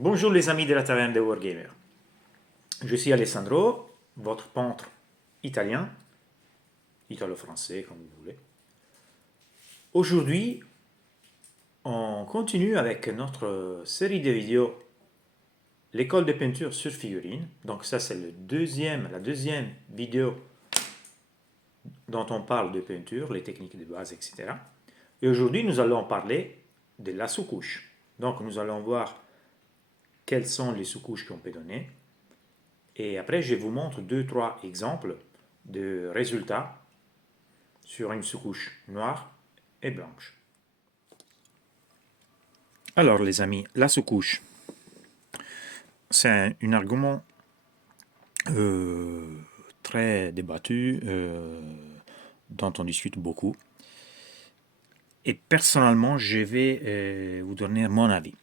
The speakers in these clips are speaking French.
Bonjour les amis de la taverne de Wargamer. Je suis Alessandro, votre peintre italien, italo-français comme vous voulez. Aujourd'hui, on continue avec notre série de vidéos l'école de peinture sur figurine. Donc ça c'est la deuxième vidéo dont on parle de peinture, les techniques de base, etc. Et aujourd'hui nous allons parler de la sous-couche. Donc nous allons voir quelles sont les sous-couches qu'on peut donner. Et après, je vous montre deux, trois exemples de résultats sur une sous-couche noire et blanche. Alors, les amis, la sous-couche, c'est un argument très débattu, dont on discute beaucoup. Et personnellement, je vais vous donner mon avis.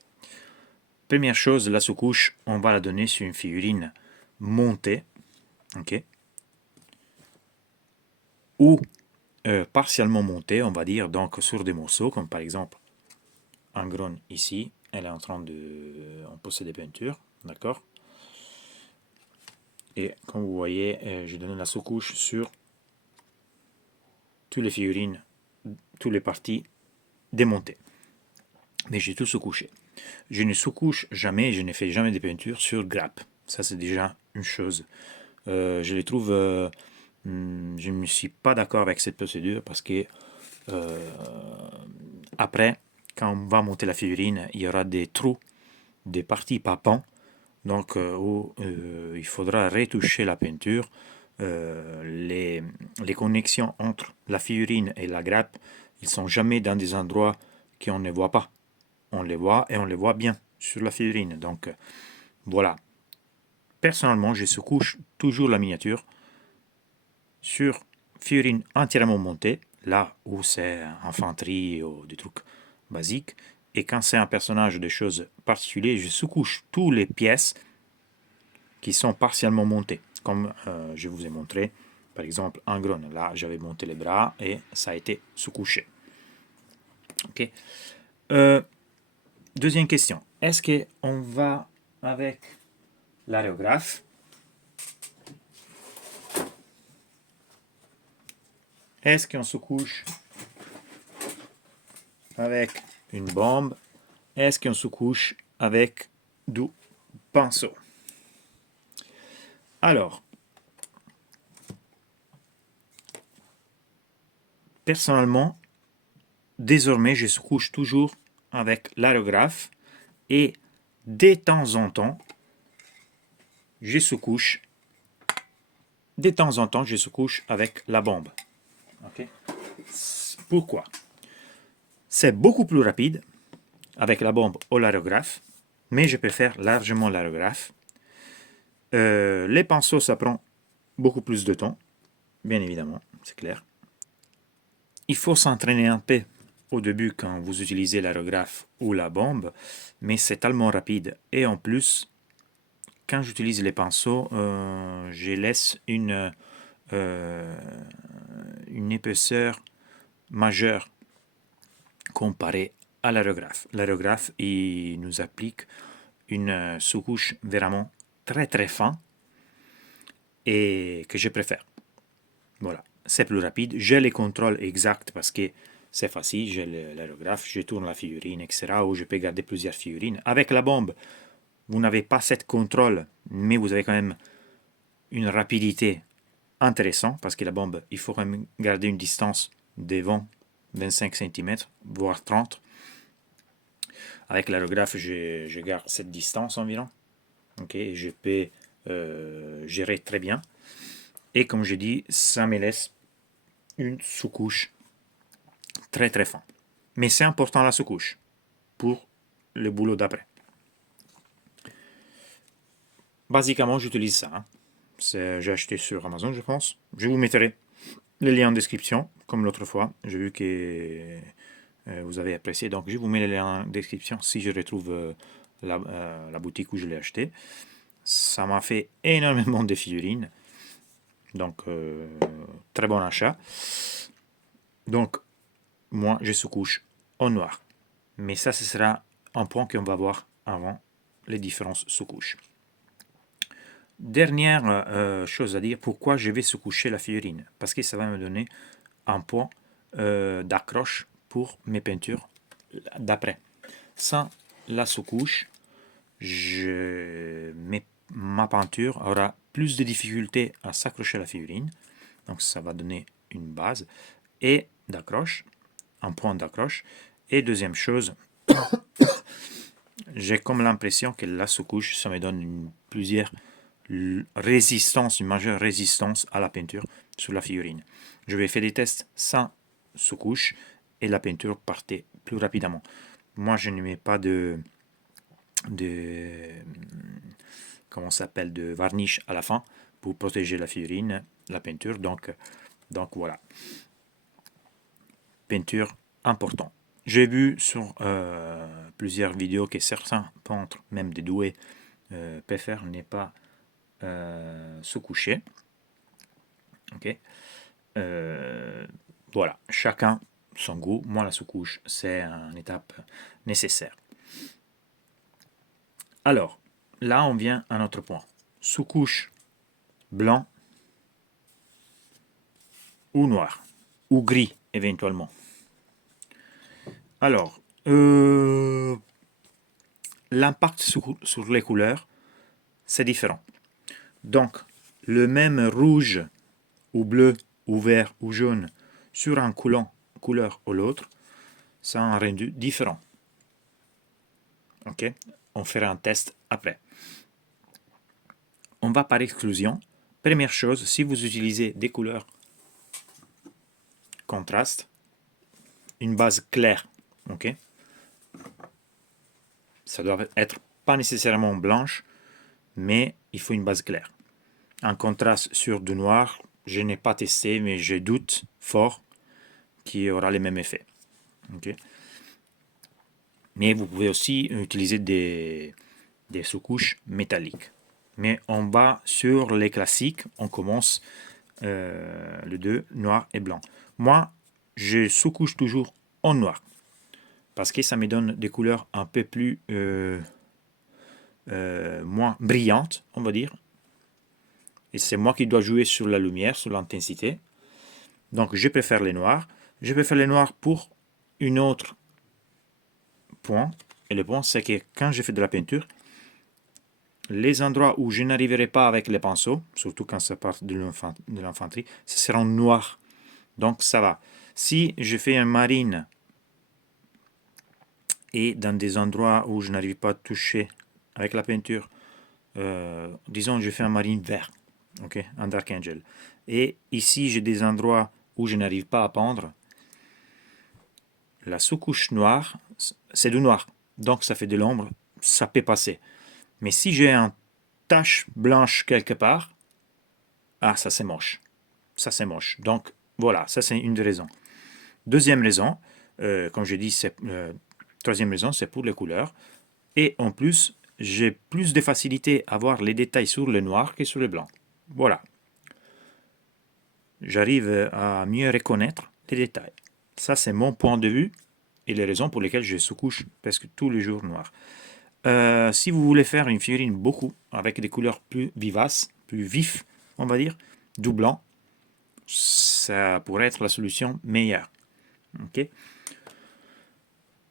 Première chose, la sous-couche, on va la donner sur une figurine montée, ok, ou partiellement montée, on va dire, donc sur des morceaux, comme par exemple un grogne ici, elle est en train de en possède des peintures, d'accord. Et comme vous voyez, j'ai donné la sous-couche sur toutes les figurines, toutes les parties démontées. Mais j'ai tout sous-couché. Je ne sous-couche jamais, je ne fais jamais des peintures sur grappe. Ça, c'est déjà une chose. Je les trouve. Je ne me suis pas d'accord avec cette procédure parce que après, quand on va monter la figurine, il y aura des trous, des parties papants, donc où il faudra retoucher la peinture. Les connexions entre la figurine et la grappe, ils sont jamais dans des endroits qu'on ne voit pas. On les voit et on les voit bien sur la figurine. Donc voilà. Personnellement, je sous-couche toujours la miniature sur figurine entièrement montée, là où c'est infanterie ou des trucs basiques. Et quand c'est un personnage de choses particulières, je sous-couche toutes les pièces qui sont partiellement montées. Comme je vous ai montré, par exemple, un grogne. Là, j'avais monté les bras et ça a été sous-couché. Ok. Deuxième question. Est-ce qu'on va avec l'aérographe? Est-ce qu'on se couche avec une bombe? Est-ce qu'on se couche avec du pinceau? Alors, personnellement, désormais, je se couche toujours avec l'aérographe et de temps en temps, je se couche. De temps en temps, je se couche avec la bombe. Okay. Pourquoi? C'est beaucoup plus rapide avec la bombe ou l'aérographe, mais je préfère largement l'aérographe. Les pinceaux, ça prend beaucoup plus de temps, bien évidemment, c'est clair. Il faut s'entraîner un peu au début quand vous utilisez l'aérographe ou la bombe, mais c'est tellement rapide. Et en plus, quand j'utilise les pinceaux, je laisse une épaisseur majeure comparée à l'aérographe. L'aérographe, il nous applique une sous-couche vraiment très très fin et que je préfère. Voilà, c'est plus rapide. J'ai les contrôles exacts parce que c'est facile. J'ai l'aérographe, je tourne la figurine, etc. Ou je peux garder plusieurs figurines. Avec la bombe, vous n'avez pas cette contrôle, mais vous avez quand même une rapidité intéressante parce que la bombe, il faut quand même garder une distance de 20-25 cm, voire 30. Avec l'aérographe, je garde cette distance environ. Okay, je peux gérer très bien. Et comme je dis, ça me laisse une sous-couche très très fin. Mais c'est important la sous-couche pour le boulot d'après. Basiquement, j'utilise ça. Hein. J'ai acheté sur Amazon, je pense. Je vous mettrai les liens en description, comme l'autre fois. J'ai vu que vous avez apprécié. Donc, je vous mets les liens en description si je retrouve la boutique où je l'ai acheté. Ça m'a fait énormément de figurines. Donc, très bon achat. Donc, moi, je sous-couche en noir. Mais ça, ce sera un point qu'on va voir avant les différentes sous-couches. Dernière chose à dire, pourquoi je vais sous-coucher la figurine? Parce que ça va me donner un point d'accroche pour mes peintures d'après. Sans la sous-couche, ma peinture aura plus de difficultés à s'accrocher à la figurine. Donc ça va donner une base et d'accroche, un point d'accroche. Et deuxième chose, j'ai comme l'impression que la sous-couche, ça me donne une majeure résistance à la peinture sur la figurine. Je vais faire des tests sans sous-couche et la peinture partait plus rapidement. Moi, je ne mets pas comment s'appelle, de varnish à la fin pour protéger la figurine, la peinture. Donc voilà. Peinture important. J'ai vu sur plusieurs vidéos que certains peintres, même des doués, préfèrent ne pas se coucher. Ok. Voilà, chacun son goût. Moi, la sous-couche, c'est une étape nécessaire. Alors, là, on vient à notre point. Sous-couche blanc ou noir, ou gris, éventuellement. Alors, l'impact sur les couleurs, c'est différent. Donc, le même rouge ou bleu ou vert ou jaune sur un couleur ou l'autre, ça a un rendu différent. Ok, on fera un test après. On va par exclusion. Première chose, si vous utilisez des couleurs contraste, une base claire, ok, ça doit être pas nécessairement blanche, mais il faut une base claire. Un contraste sur du noir, je n'ai pas testé, mais je doute fort qu'il aura les mêmes effets. Okay. Mais vous pouvez aussi utiliser des sous-couches métalliques. Mais on va sur les classiques, on commence le 2, noir et blanc. Moi, je sous-couche toujours en noir, parce que ça me donne des couleurs un peu plus moins brillantes, on va dire. Et c'est moi qui dois jouer sur la lumière, sur l'intensité. Donc je préfère les noirs. Je préfère les noirs pour une autre point. Et le point, c'est que quand je fais de la peinture, les endroits où je n'arriverai pas avec les pinceaux, surtout quand ça part de l'infanterie, ce seront noirs. Donc ça va. Si je fais un marine et dans des endroits où je n'arrive pas à toucher avec la peinture, disons je fais un marine vert, ok, un dark angel. Et ici j'ai des endroits où je n'arrive pas à peindre. La sous-couche noire, c'est du noir, donc ça fait de l'ombre, ça peut passer. Mais si j'ai une tache blanche quelque part, ah ça c'est moche. Ça c'est moche. Donc voilà, ça c'est une des raisons. Deuxième raison, comme je dis, troisième raison, c'est pour les couleurs. Et en plus, j'ai plus de facilité à voir les détails sur le noir que sur le blanc. Voilà. J'arrive à mieux reconnaître les détails. Ça, c'est mon point de vue et les raisons pour lesquelles je sous-couche presque tous les jours noir. Si vous voulez faire une figurine beaucoup, avec des couleurs plus vivaces, plus vifs, on va dire, du blanc, ça pourrait être la solution meilleure. Okay.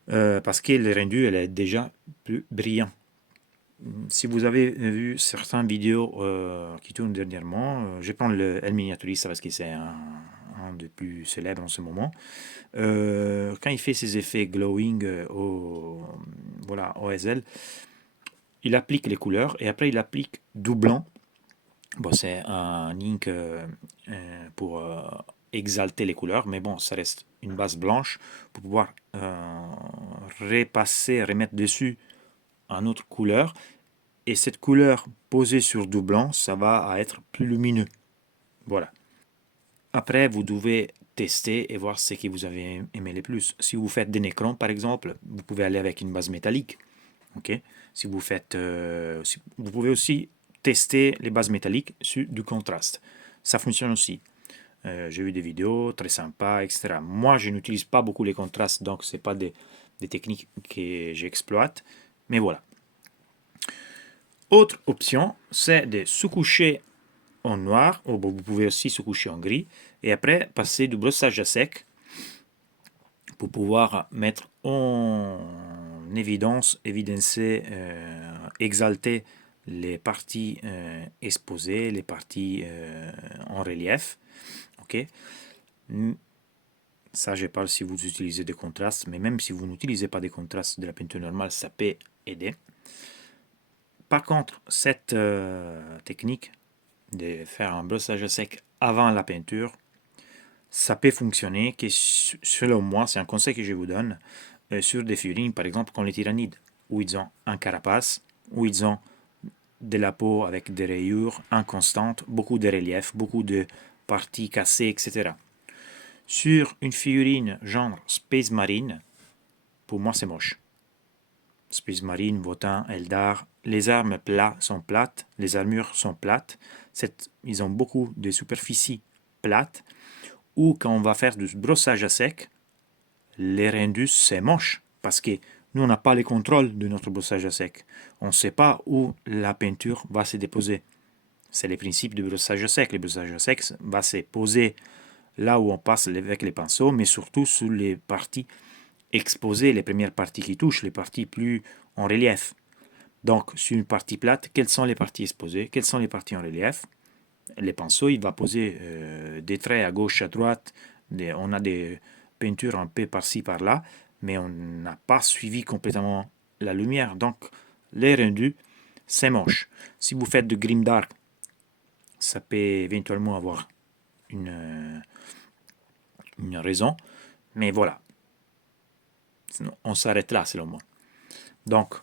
Parce que le rendu elle est déjà plus brillant. Si vous avez vu certaines vidéos qui tournent dernièrement, je prends le El Miniaturista parce que c'est un des plus célèbres en ce moment. Quand il fait ses effets glowing au OSL, il applique les couleurs et après il applique du blanc. Bon, c'est un ink pour exalter les couleurs, mais bon, ça reste une base blanche pour pouvoir remettre dessus une autre couleur. Et cette couleur posée sur du blanc, ça va être plus lumineux. Voilà. Après, vous devez tester et voir ce que vous avez aimé le plus. Si vous faites des nécrons, par exemple, vous pouvez aller avec une base métallique. Okay. Si vous faites, vous pouvez aussi tester les bases métalliques sur du contraste. Ça fonctionne aussi. J'ai vu des vidéos très sympas, etc. Moi, je n'utilise pas beaucoup les contrastes, donc ce n'est pas des techniques que j'exploite. Mais voilà. Autre option, c'est de sous-coucher en noir, ou vous pouvez aussi sous-coucher en gris, et après passer du brossage à sec pour pouvoir mettre en évidence, évidencer, exalter les parties exposées, les parties en relief. Ok. Ça, je parle si vous utilisez des contrastes, mais même si vous n'utilisez pas des contrastes de la peinture normale, ça peut aider. Par contre, cette technique de faire un brossage à sec avant la peinture, ça peut fonctionner, que selon moi, c'est un conseil que je vous donne, sur des figurines, par exemple, comme les tyrannides, où ils ont un carapace, où ils ont de la peau avec des rayures inconstantes, beaucoup de relief, beaucoup de parties cassées, etc. Sur une figurine genre Space Marine, pour moi c'est moche. Space Marine, Wotan, Eldar, les armes sont plates, les armures sont plates, ils ont beaucoup de superficies plates, ou quand on va faire du brossage à sec, les rendus c'est moche, parce que nous on n'a pas le contrôle de notre brossage à sec. On ne sait pas où la peinture va se déposer. C'est le principe du brossage à sec. Le brossage à sec va se poser là où on passe avec les pinceaux, mais surtout sur les parties exposées, les premières parties qui touchent, les parties plus en relief. Donc, sur une partie plate, quelles sont les parties exposées, quelles sont les parties en relief. Les pinceaux, il va poser des traits à gauche, à droite. On a des peintures un peu par-ci, par-là, mais on n'a pas suivi complètement la lumière. Donc, les rendus, c'est moche. Si vous faites du grimdark, ça peut éventuellement avoir une raison, mais voilà. On s'arrête là, selon moi. Donc,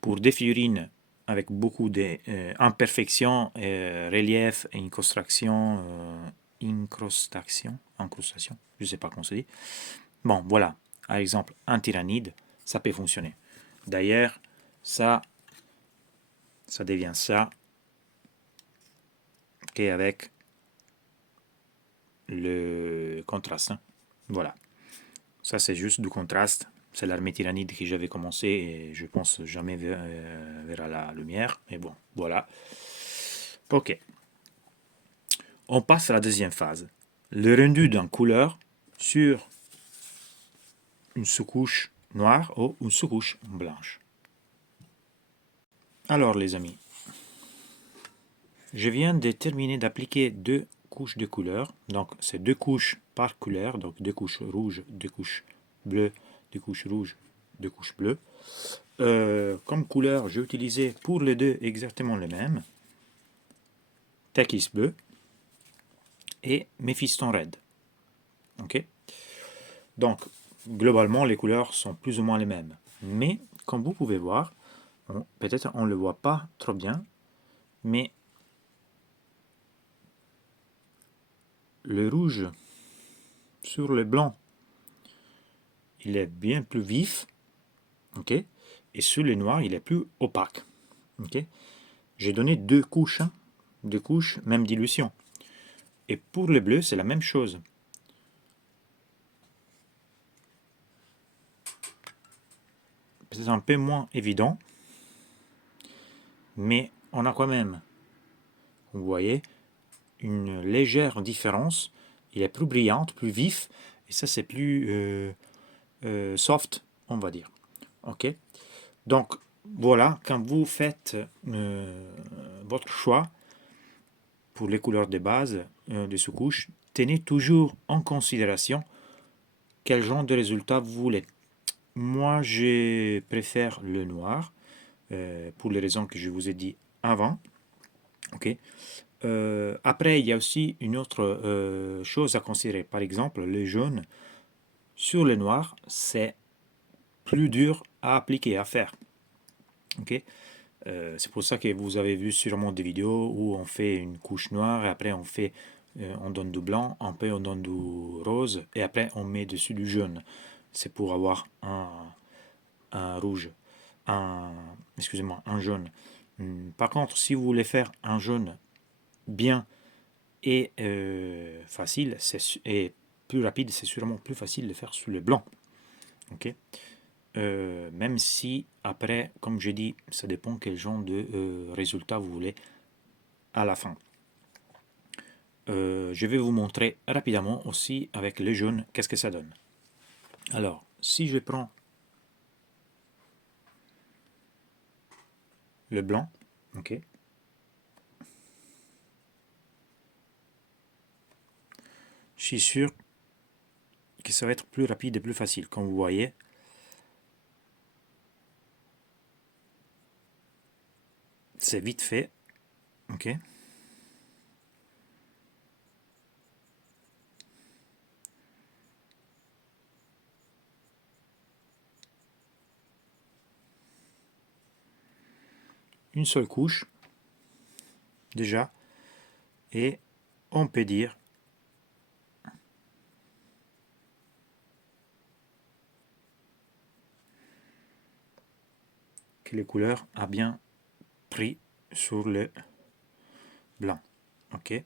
pour des figurines avec beaucoup d'imperfections, relief et incrustation, je ne sais pas comment se dit. Bon, voilà, par exemple, un tyrannide, ça peut fonctionner. D'ailleurs, ça devient ça, avec le contraste. Hein. Voilà, ça c'est juste du contraste. C'est l'armée tyrannide que j'avais commencé et je pense jamais verra la lumière. Mais bon, voilà. Ok. On passe à la deuxième phase. Le rendu d'une couleur sur une sous-couche noire ou une sous-couche blanche. Alors les amis, je viens de terminer d'appliquer 2 couches de couleur. Donc c'est 2 couches par couleur, donc 2 couches rouges, 2 couches bleues, 2 couches rouges, 2 couches bleues. Comme couleur, j'ai utilisé pour les deux exactement les mêmes. Takis bleu et Mephiston red. Ok. Donc, globalement, les couleurs sont plus ou moins les mêmes. Mais, comme vous pouvez voir, peut-être on ne le voit pas trop bien, mais le rouge sur le blanc, il est bien plus vif, ok, et sur le noir, il est plus opaque. Ok. J'ai donné 2 couches, hein, 2 couches, même dilution. Et pour le bleu, c'est la même chose. C'est un peu moins évident, mais on a quand même, vous voyez, une légère différence. Il est plus brillante, plus vif, et ça c'est plus soft, on va dire. Ok. Donc voilà, quand vous faites votre choix pour les couleurs de base de sous-couche, tenez toujours en considération quel genre de résultat vous voulez. Moi, je préfère le noir pour les raisons que je vous ai dit avant. Ok. Après, il y a aussi une autre chose à considérer. Par exemple, le jaune sur le noir, c'est plus dur à appliquer, à faire. Ok. C'est pour ça que vous avez vu sûrement des vidéos où on fait une couche noire et après on donne du blanc, après on donne du rose et après on met dessus du jaune. C'est pour avoir un rouge, excusez-moi, un jaune. Par contre, si vous voulez faire un jaune bien et facile, et plus rapide, c'est sûrement plus facile de faire sur le blanc. Ok. même si après, comme j'ai dit, ça dépend quel genre de résultat vous voulez à la fin. Je vais vous montrer rapidement aussi avec le jaune qu'est-ce que ça donne. Alors, si je prends le blanc, ok, je suis sûr que ça va être plus rapide et plus facile. Comme vous voyez, c'est vite fait, ok. Une seule couche, déjà, et on peut dire que les couleurs a bien pris sur le blanc, ok.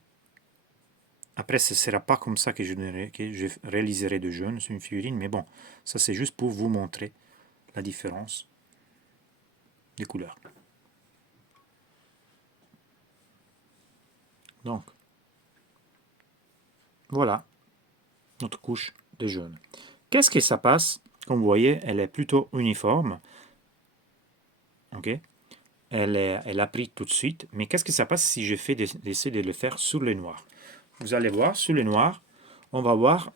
Après, ce ne sera pas comme ça que je réaliserai de jaune sur une figurine, mais bon, ça c'est juste pour vous montrer la différence des couleurs. Donc, voilà notre couche de jaune. Qu'est-ce que ça passe? Comme vous voyez, elle est plutôt uniforme. Ok, elle a pris tout de suite. Mais qu'est-ce que ça passe si je fais d'essayer de le faire sur le noir? Vous allez voir, sur le noir, on va voir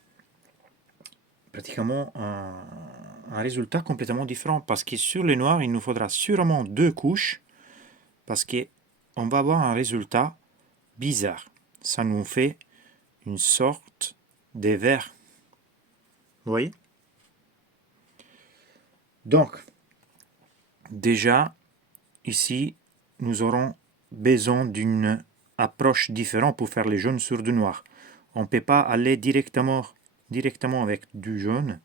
pratiquement un résultat complètement différent. Parce que sur le noir, il nous faudra sûrement deux couches. Parce qu'on va avoir un résultat bizarre. Ça nous fait une sorte de vert. Vous voyez? Donc, déjà, ici, nous aurons besoin d'une approche différente pour faire les jaunes sur du noir. On ne peut pas aller directement avec du jaune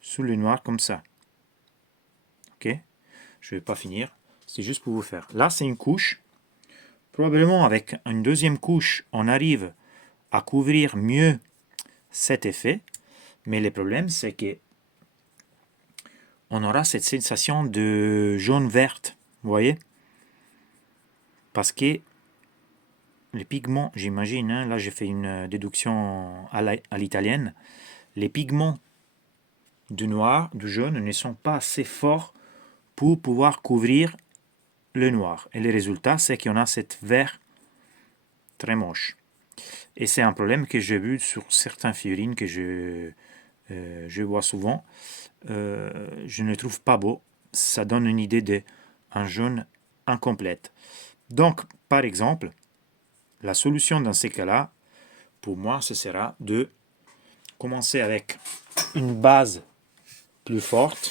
sur le noir comme ça. Ok? Je ne vais pas finir. C'est juste pour vous faire. Là, c'est une couche. Probablement avec une deuxième couche, on arrive à couvrir mieux cet effet. Mais le problème, c'est que on aura cette sensation de jaune-verte. Vous voyez? Parce que les pigments, j'imagine, hein, là j'ai fait une déduction à l'italienne, les pigments du noir, du jaune ne sont pas assez forts pour pouvoir couvrir le noir. Et le résultat, c'est qu'on a cette vert très moche. Et c'est un problème que j'ai vu sur certaines figurines que je vois souvent. Je ne trouve pas beau. Ça donne une idée d'un jaune incomplète. Donc, par exemple, la solution dans ces cas-là, pour moi, ce sera de commencer avec une base plus forte,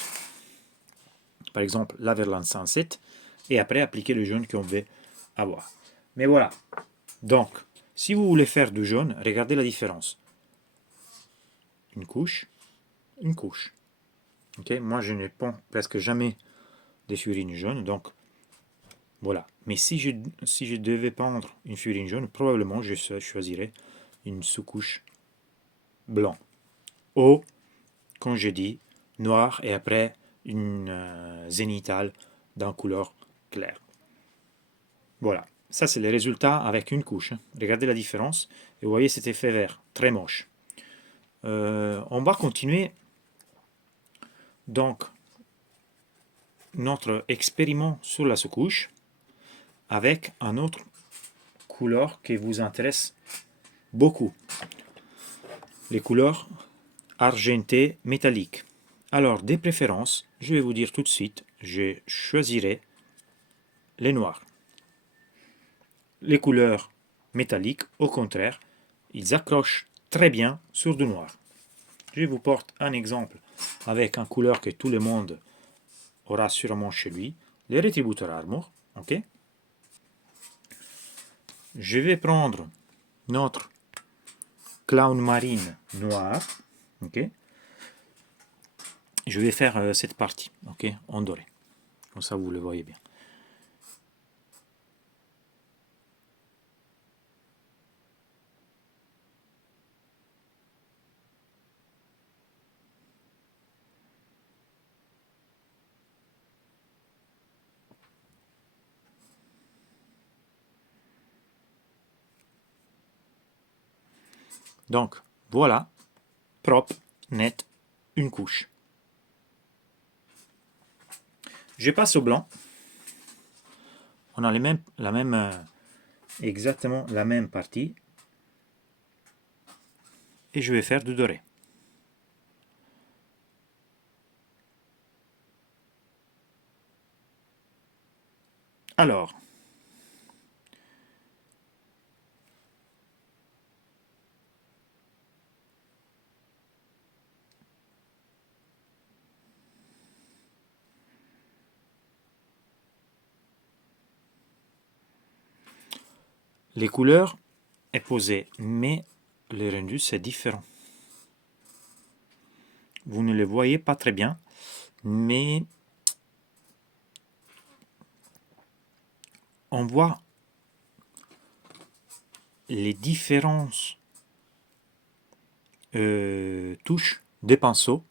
par exemple la Verlan 107, et après appliquer le jaune qu'on veut avoir. Mais voilà. Donc, si vous voulez faire du jaune, regardez la différence. Une couche, une couche. Okay, moi, je ne prends presque jamais des figurines jaunes, donc voilà. Mais si je devais peindre une figurine jaune, probablement je choisirais une sous-couche blanc. Ou, comme je dis, noir et après une zénithale d'un couleur claire. Voilà. Ça, c'est le résultat avec une couche. Regardez la différence. Et vous voyez cet effet vert, très moche. On va continuer donc notre expériment sur la sous-couche avec un autre couleur qui vous intéresse beaucoup. Les couleurs argentées métalliques. Alors, des préférences, je vais vous dire tout de suite, je choisirai les noirs. Les couleurs métalliques, au contraire, ils accrochent très bien sur du noir. Je vous porte un exemple avec une couleur que tout le monde aura sûrement chez lui, les Retributor Armor. Ok. Je vais prendre notre Clown Marine noir. Ok. Je vais faire cette partie, ok, en doré. Comme ça, vous le voyez bien. Donc, voilà, propre, net, une couche. Je passe au blanc. On a exactement la même partie. Et je vais faire du doré. Alors, les couleurs est posée, mais le rendu c'est différent. Vous ne le voyez pas très bien, mais on voit les différentes touches des pinceaux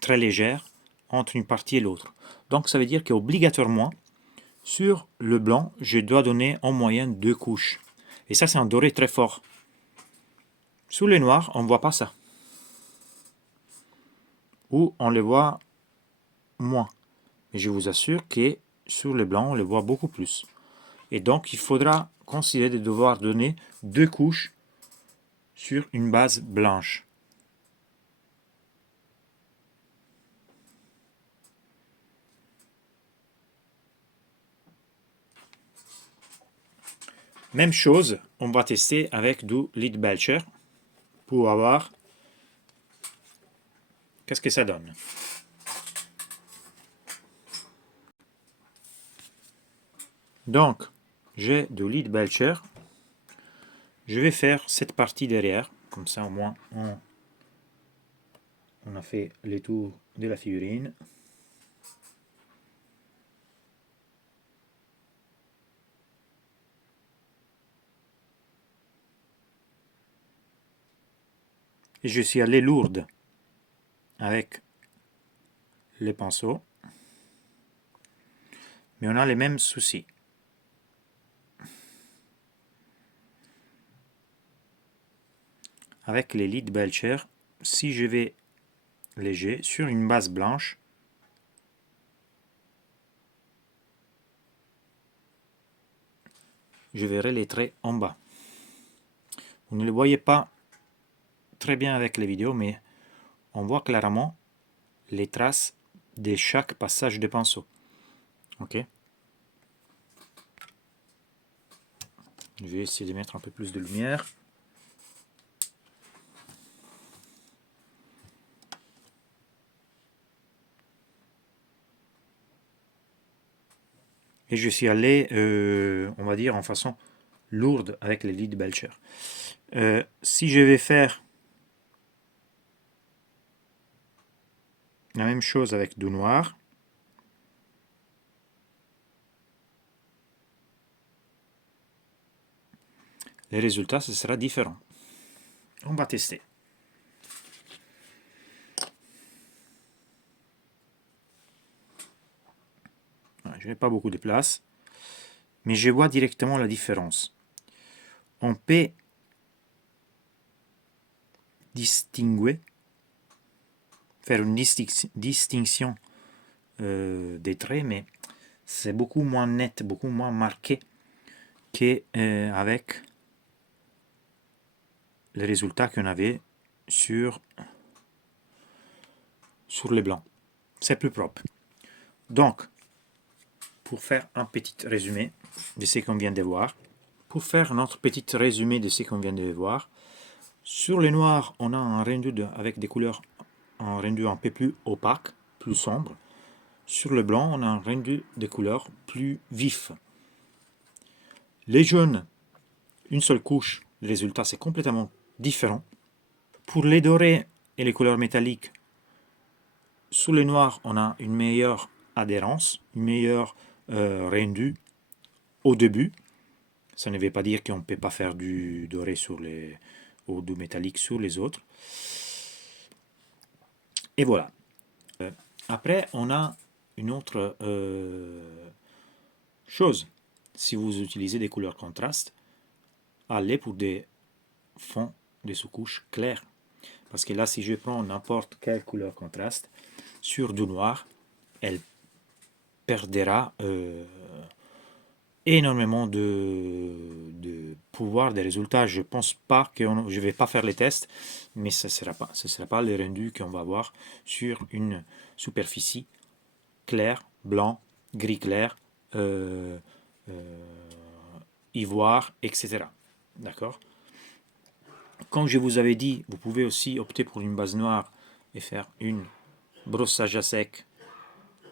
très légères entre une partie et l'autre. Donc ça veut dire qu'obligatoirement, sur le blanc, je dois donner en moyenne 2 couches. Et ça, c'est un doré très fort. Sous les noirs, on ne voit pas ça. Ou on le voit moins. Mais je vous assure que sur le blanc, on le voit beaucoup plus. Et donc, il faudra considérer de devoir donner 2 couches sur une base blanche. Même chose, on va tester avec du Leadbelcher pour voir qu'est-ce que ça donne. Donc, j'ai du Leadbelcher. Je vais faire cette partie derrière, comme ça au moins on a fait les tours de la figurine. Et je suis allé lourde avec les pinceaux. Mais on a les mêmes soucis. Avec les Leadbelcher, si je vais léger sur une base blanche, je verrai les traits en bas. Vous ne le voyez pas très bien avec les vidéos, mais on voit clairement les traces de chaque passage de pinceau. Ok. Je vais essayer de mettre un peu plus de lumière. Et je suis allé, on va dire, en façon lourde avec les Leadbelcher. Si je vais faire la même chose avec du noir, les résultats, ce sera différent. On va tester. Je n'ai pas beaucoup de place, mais je vois directement la différence. On peut distinguer, faire une distinction des traits, mais c'est beaucoup moins net, beaucoup moins marqué qu'avec les résultats qu'on avait sur les blancs. C'est plus propre. Donc, pour faire un petit résumé de ce qu'on vient de voir, sur les noirs, on a un rendu avec des couleurs, un rendu un peu plus opaque, plus sombre. Sur le blanc, on a un rendu des couleurs plus vif. Les jaunes, une seule couche, le résultat c'est complètement différent. Pour les dorés et les couleurs métalliques, sous les noirs, on a une meilleure adhérence, une meilleure rendu au début. Ça ne veut pas dire qu'on ne peut pas faire du doré ou du métallique sur les autres. Et voilà. Après, on a une autre chose. Si vous utilisez des couleurs contrastes, allez pour des fonds des sous-couches claires. Parce que là, si je prends n'importe quelle couleur contraste sur du noir, elle perdra énormément de pouvoir, des résultats. Je pense pas que je vais pas faire les tests, mais ce sera pas le rendu qu'on va avoir sur une superficie claire, blanc, gris clair, ivoire, etc. D'accord? Comme je vous avais dit, vous pouvez aussi opter pour une base noire et faire une brossage à sec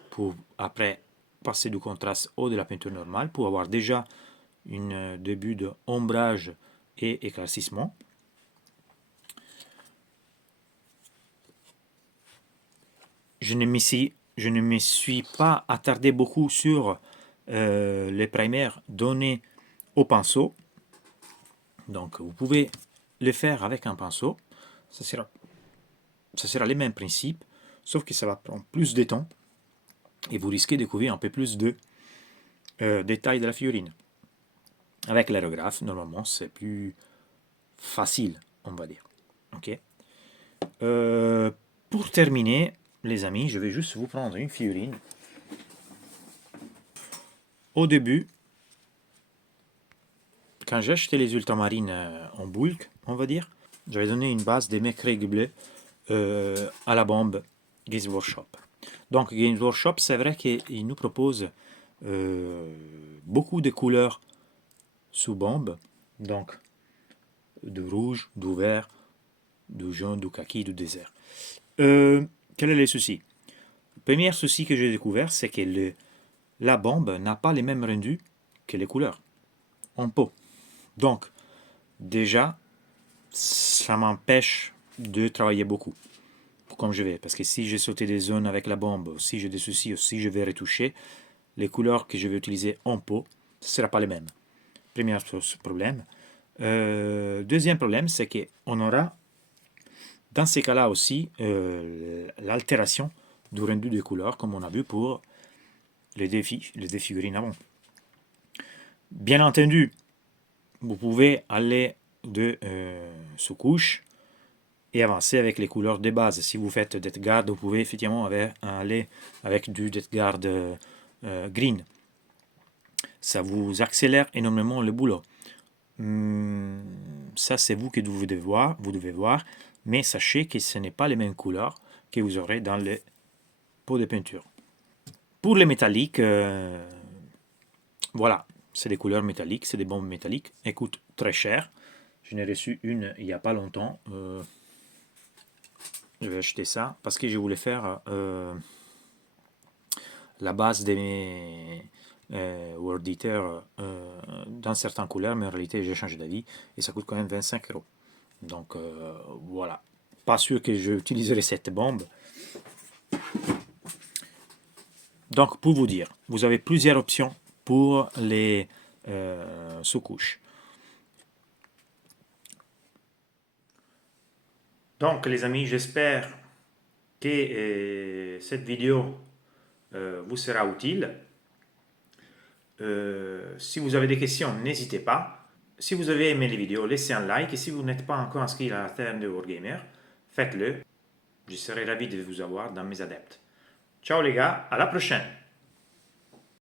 pour après passer du contraste au de la peinture normale pour avoir déjà un début de ombrage et éclaircissement. Je ne me suis pas attardé beaucoup sur les primers donnés au pinceau. Donc vous pouvez le faire avec un pinceau. Ça sera les mêmes principes, sauf que ça va prendre plus de temps et vous risquez de découvrir un peu plus de détails de la figurine. Avec l'aérographe, normalement, c'est plus facile, on va dire. Ok. Pour terminer, les amis, je vais juste vous prendre une figurine. Au début, quand j'ai acheté les ultramarines en bulk, on va dire, j'avais donné une base des mecs bleus à la bombe Games Workshop. Donc Games Workshop, c'est vrai qu'il nous propose beaucoup de couleurs sous bombe, donc du rouge, du vert, du jaune, du kaki, du désert. Quel est le souci? Le premier souci que j'ai découvert, c'est que la bombe n'a pas les mêmes rendus que les couleurs en pot. Donc, déjà, ça m'empêche de travailler beaucoup comme je vais. Parce que si j'ai sauté des zones avec la bombe, si j'ai des soucis, ou si je vais retoucher, les couleurs que je vais utiliser en pot, ce ne sera pas les mêmes. Premier problème. Deuxième problème, c'est qu'on aura dans ces cas-là aussi l'altération du rendu des couleurs, comme on a vu pour les deux figurines avant. Bien entendu, vous pouvez aller de sous-couche et avancer avec les couleurs de base. Si vous faites Death Guard, vous pouvez effectivement aller avec du Death Guard green. Ça vous accélère énormément le boulot. Ça, c'est vous que vous devez voir, mais sachez que ce n'est pas les mêmes couleurs que vous aurez dans les pots de peinture. Pour les métalliques, voilà, c'est des couleurs métalliques, c'est des bombes métalliques. Elles coûtent très cher. Je n'ai reçu une il n'y a pas longtemps. Je vais acheter ça parce que je voulais faire la base de mes World Eater dans certaines couleurs, mais en réalité j'ai changé d'avis et ça coûte quand même 25 euros. Donc voilà, pas sûr que j'utiliserai cette bombe. Donc pour vous dire, vous avez plusieurs options pour les sous-couches. Donc les amis, j'espère que cette vidéo vous sera utile. Si vous avez des questions, n'hésitez pas. Si vous avez aimé les vidéos, laissez un like. Et si vous n'êtes pas encore inscrit à la chaîne de Wargamer, faites-le. Je serai ravi de vous avoir dans mes adeptes. Ciao les gars, à la prochaine!